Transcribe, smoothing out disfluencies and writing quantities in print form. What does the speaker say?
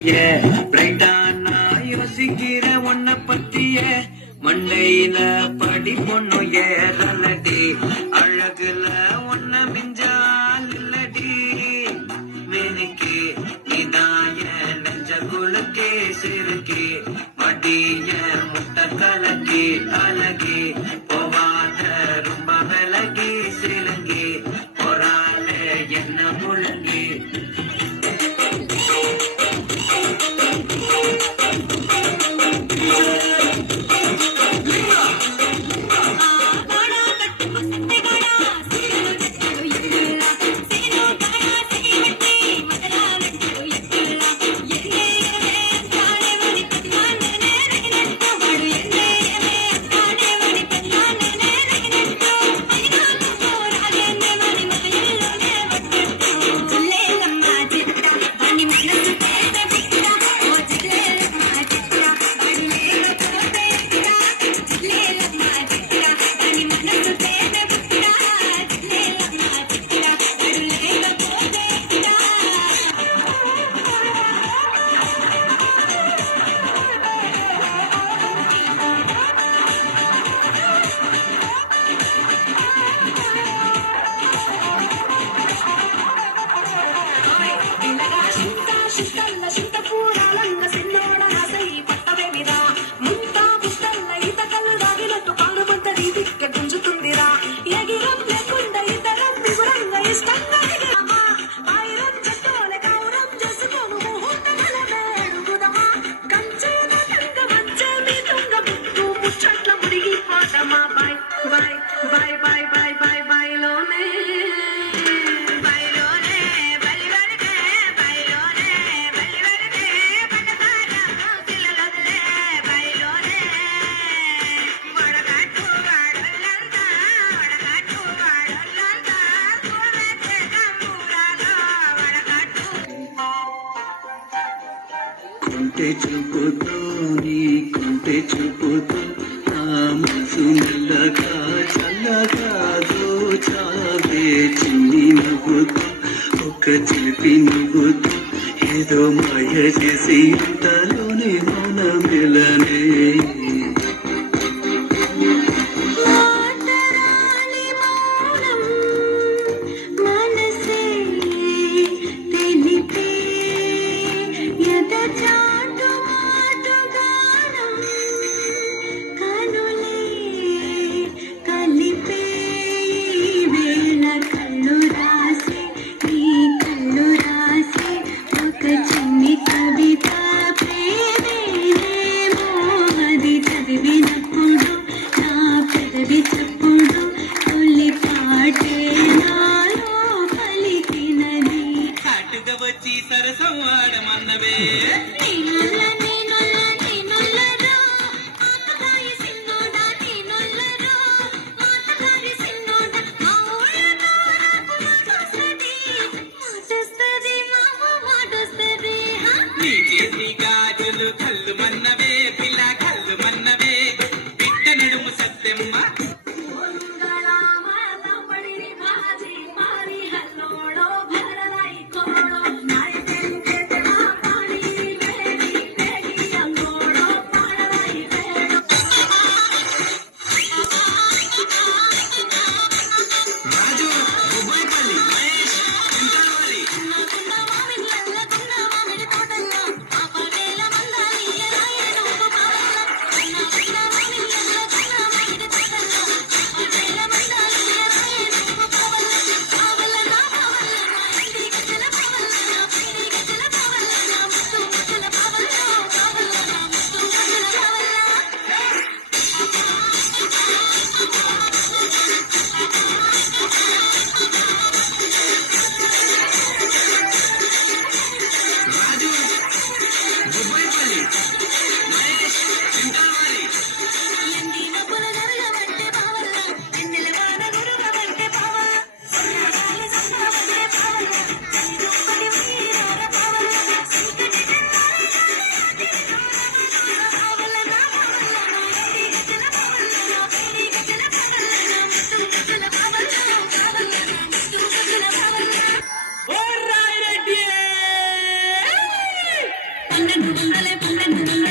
பிரைட்டா நான் யோசிக்கிற உன்னை பத்திய மண்டையில படி பொண்ணு ஏறலடி அழகுல உன்ன மிஞ்சால் இல்லடி மேனிக்கு நீதாய நெஞ்ச குலுக்கே சிறுக்கி மடிய முட்டை கலக்கி அழகி போவாத ரொம்ப விலகி சிலுங்கி போறாள என்ன முழங்கி కొంటే చూపుతో నీ కొంటే చూపుతో నా మనసు మెల్లగా చల్లగా దోచావే చిన్ని నవ్వుతో ఒక చిలిపి నవ్వుతో ఏదో మాయ చేసి ఇంతలోనే మౌన మెలనే వచ్చి సరసం ఆడమన్నవే నీ చేతి గాజులు కళ్ళు మన్నవే పిల్ల కళ్ళు మన్నవే బిడ్డ నడుము సత్తెమ్మ 1200